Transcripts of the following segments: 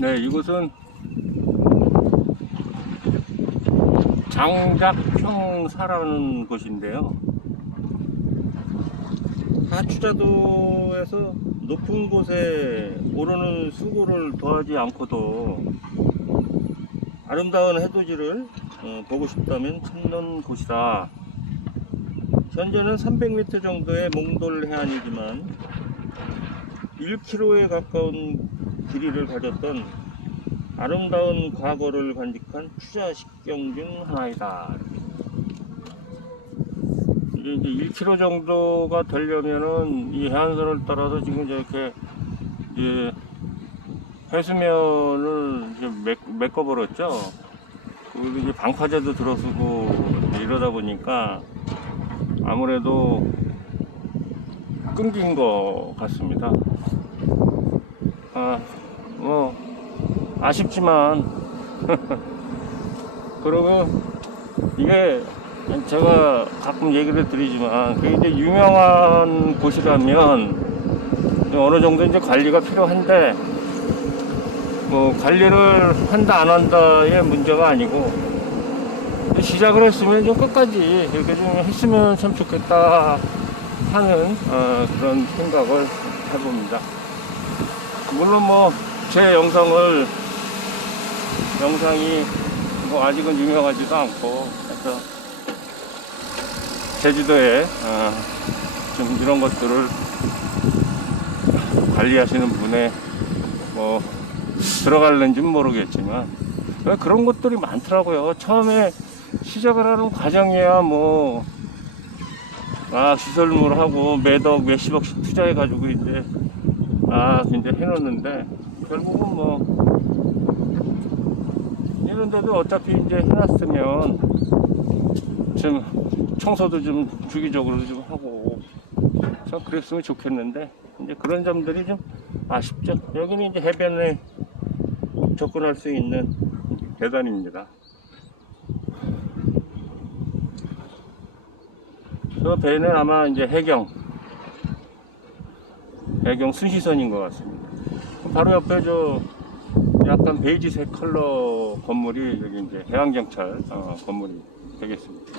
네, 이곳은 장작평사라는 곳인데요. 하추자도에서 높은 곳에 오르는 수고를 더하지 않고도 아름다운 해돋이를 보고 싶다면 찾는 곳이다. 현재는 300m 정도의 몽돌 해안이지만 1km에 가까운 길이를 가졌던 아름다운 과거를 간직한 투자식경 중 하나이다. 이게 이제 1km 정도가 되려면은 이 해안선을 따라서 지금 이렇게 이제 해수면을 이제 메꿔버렸죠. 그리고 이제 방파제도 들어서고 이러다 보니까 아무래도 끊긴 것 같습니다. 뭐 아쉽지만 그러고 이게 제가 가끔 얘기를 드리지만 그게 이제 유명한 곳이라면 어느 정도 이제 관리가 필요한데 뭐 관리를 한다 안 한다의 문제가 아니고 시작을 했으면 좀 끝까지 이렇게 좀 했으면 참 좋겠다 하는 그런 생각을 해봅니다. 물론 뭐 제 영상이 뭐 아직은 유명하지도 않고 해서 제주도에 좀 이런 것들을 관리하시는 분에 뭐 들어갈는지는 모르겠지만 그런 것들이 많더라고요. 처음에 시작을 하는 과정이야 뭐 시설물 하고 매덕 몇십억씩 투자해 가지고 이제 해놓는데 결국은 뭐 이런데도 어차피 이제 해놨으면 좀 청소도 좀 주기적으로 좀 하고 참 그랬으면 좋겠는데 이제 그런 점들이 좀 아쉽죠. 여기는 이제 해변에 접근할 수 있는 계단입니다. 저 배는 아마 이제 해경 순시선인 것 같습니다. 바로 옆에 저 약간 베이지색 컬러 건물이 여기 이제 해양경찰 건물이 되겠습니다.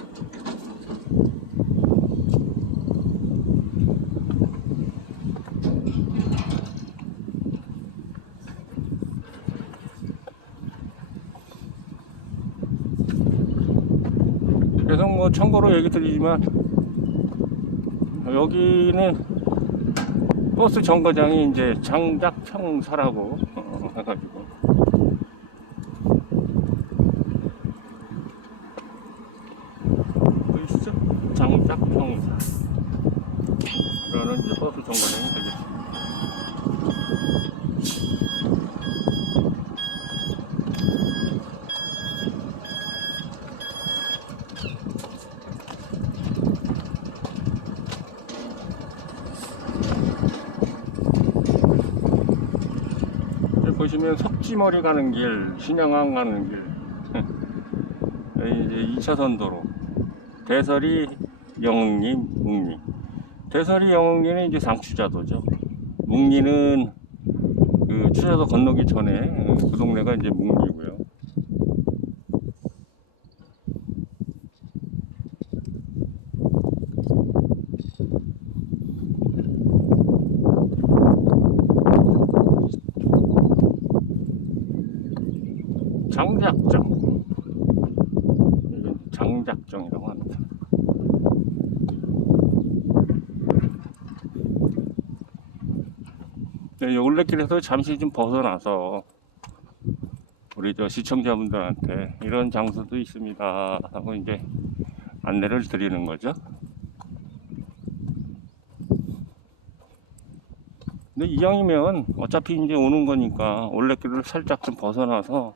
계속 뭐 참고로 얘기 드리지만 여기는 버스 정거장이 이제 장작평사라고 해가지고 보이시죠? 장작평사 라는 이제 버스 정거장이 되겠습니다. 보시면 석지머리 가는 길, 신양항 가는 길, 여기 이제 2차선 도로, 대설이 영흥리, 묵리. 대설이 영흥리는 이제 상추자도죠. 묵리는 그 추자도 건너기 전에 그 동네가 이제 묵리고요. 장작정, 장작정이라고 합니다. 네, 올레길에서 잠시 좀 벗어나서 우리 저 시청자분들한테 이런 장소도 있습니다 하고 이제 안내를 드리는 거죠. 근데 이왕이면 어차피 이제 오는 거니까 올레길을 살짝 좀 벗어나서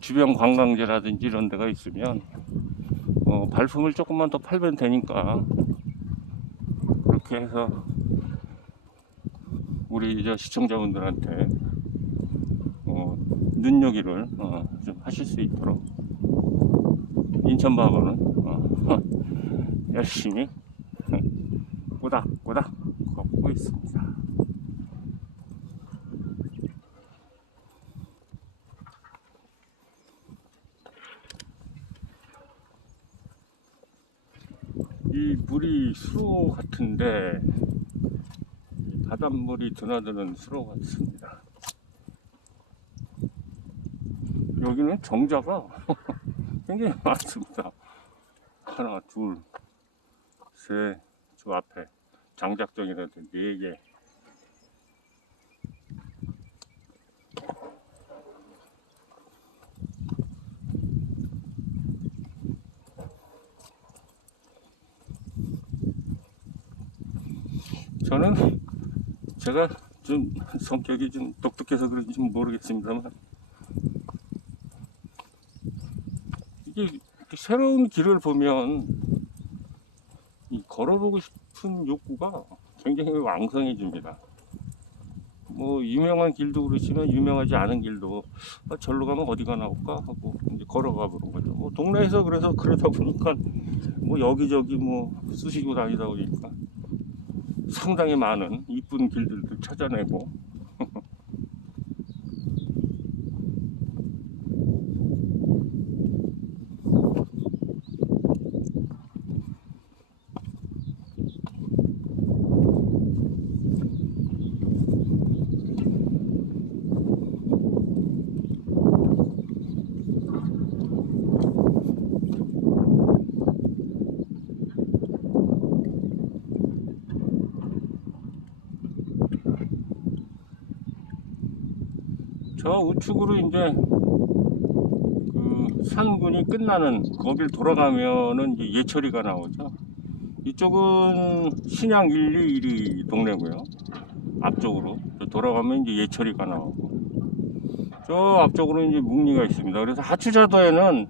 주변 관광지라든지 이런 데가 있으면 발품을 조금만 더 팔면 되니까 그렇게 해서 우리 저 시청자분들한테 눈요기를 좀 하실 수 있도록 인천바보는 열심히 꼬닥꼬닥 걷고 있습니다. 물이 수로 같은데 바닷물이 드나드는 수로 같습니다. 여기는 정자가 굉장히 많습니다. 하나, 둘, 셋, 저 앞에 장작정이라도 4개. 저는 제가 좀 성격이 좀 독특해서 그런지 모르겠습니다만 이게 새로운 길을 보면 이 걸어보고 싶은 욕구가 굉장히 왕성해집니다. 뭐 유명한 길도 그렇지만 유명하지 않은 길도 절로 가면 어디가 나올까 하고 이제 걸어가 보는 거죠. 뭐 동네에서 그래서 그러다 보니까 뭐 여기저기 뭐 쑤시고 다니다 보니까 상당히 많은 이쁜 길들도 찾아내고 저 우측으로 이제 그 산군이 끝나는 거길 돌아가면은 이제 예철이가 나오죠. 이쪽은 신양 1, 2, 1위 동네고요. 앞쪽으로 돌아가면 이제 예철이가 나오고 저 앞쪽으로 이제 묵리가 있습니다. 그래서 하추자도에는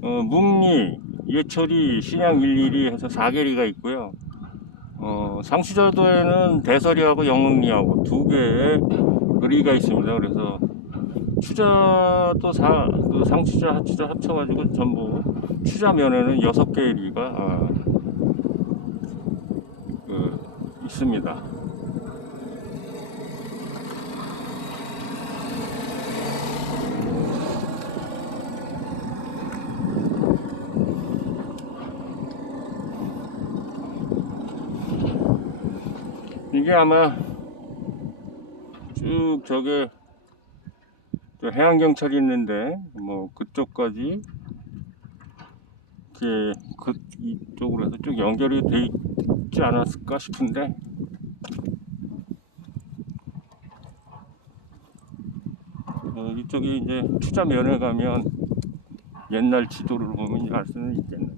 묵리, 예철이, 신양 1, 2리 해서 4개리가 있고요. 상추자도에는 대설이하고 영흥리하고 2개의 거리가 있습니다. 그래서 추자도 그 상추자, 하추자 합쳐가지고 전부 추자면에는 6개의 리가 있습니다. 이게 아마 쭉 저게 해양경찰이 있는데 뭐 그쪽까지 이렇게 이쪽으로 해서 쭉 연결이 돼 있지 않았을까 싶은데 이쪽이 이제 추자면에 가면 옛날 지도를 보면 알 수는 있겠는데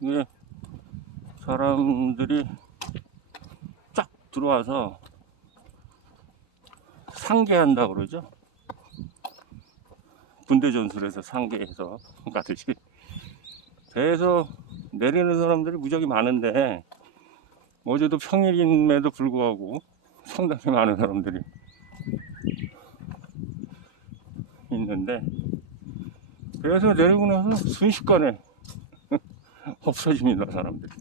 이게 사람들이 쫙 들어와서 상계한다 그러죠. 군대 전술에서 상계해서 가듯이 배에서 내리는 사람들이 무지하게 많은데 어제도 평일임에도 불구하고 상당히 많은 사람들이 있는데 배에서 내리고 나서 순식간에 없어집니다. 사람들이.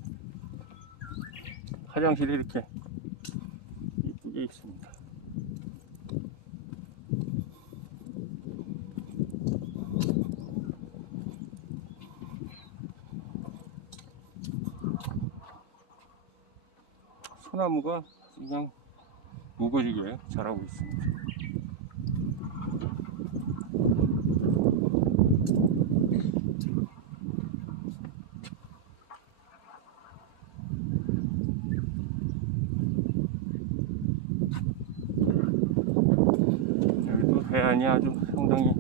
화장실이 이렇게 이쁘게 있습니다. 소나무가 그냥 우거지게 자라고 있습니다. 여기도 해안이 아주 상당히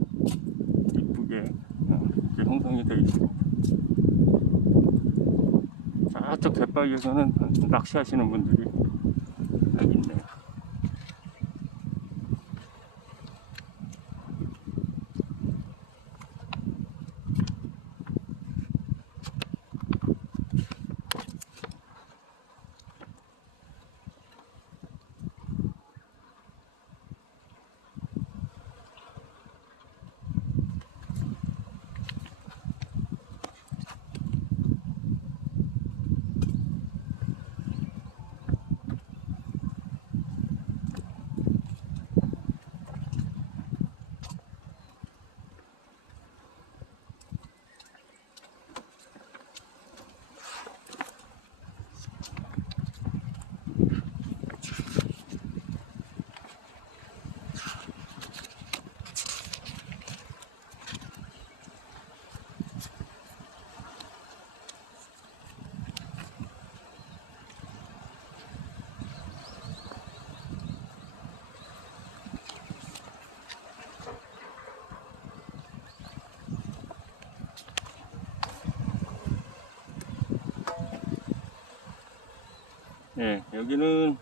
이쁘게 이렇게 형성이 되어 있습니다. 저쪽 갯바위에서는 낚시하시는 분들이 여기 있네요. 예, 여기는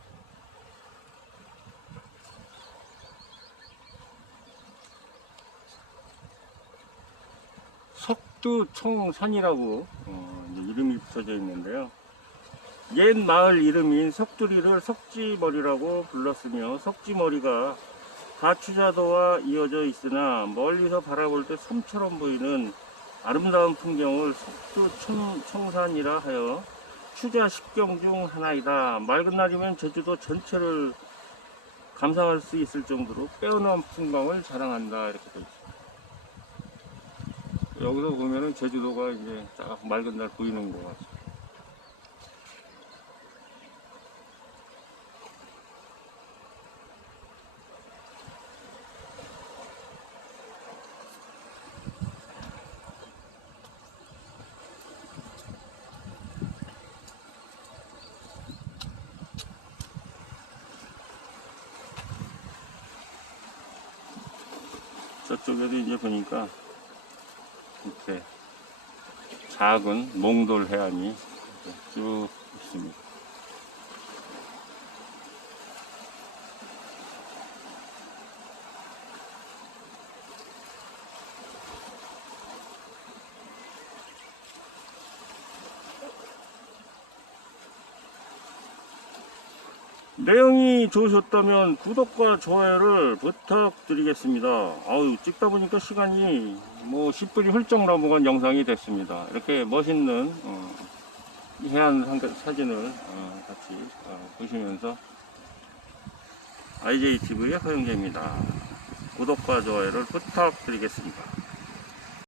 석두청산이라고 이제 이름이 붙여져 있는데요. 옛 마을 이름인 석두리를 석지머리라고 불렀으며, 석지머리가 가추자도와 이어져 있으나 멀리서 바라볼 때 섬처럼 보이는 아름다운 풍경을 석두청산이라 하여 추자 10경 중 하나이다. 맑은 날이면 제주도 전체를 감상할 수 있을 정도로 빼어난 풍광을 자랑한다. 이렇게 되어 있습니다. 여기서 보면은 제주도가 이제 딱 맑은 날 보이는 것 같아요. 저쪽에도 이제 보니까 이렇게 작은 몽돌 해안이 이렇게 쭉 있습니다. 내용이 좋으셨다면 구독과 좋아요를 부탁드리겠습니다. 아유, 찍다 보니까 시간이 뭐 10분이 훌쩍 넘어간 영상이 됐습니다. 이렇게 멋있는 이 해안 사진을 같이 보시면서 IJTV의 허영재입니다. 구독과 좋아요를 부탁드리겠습니다.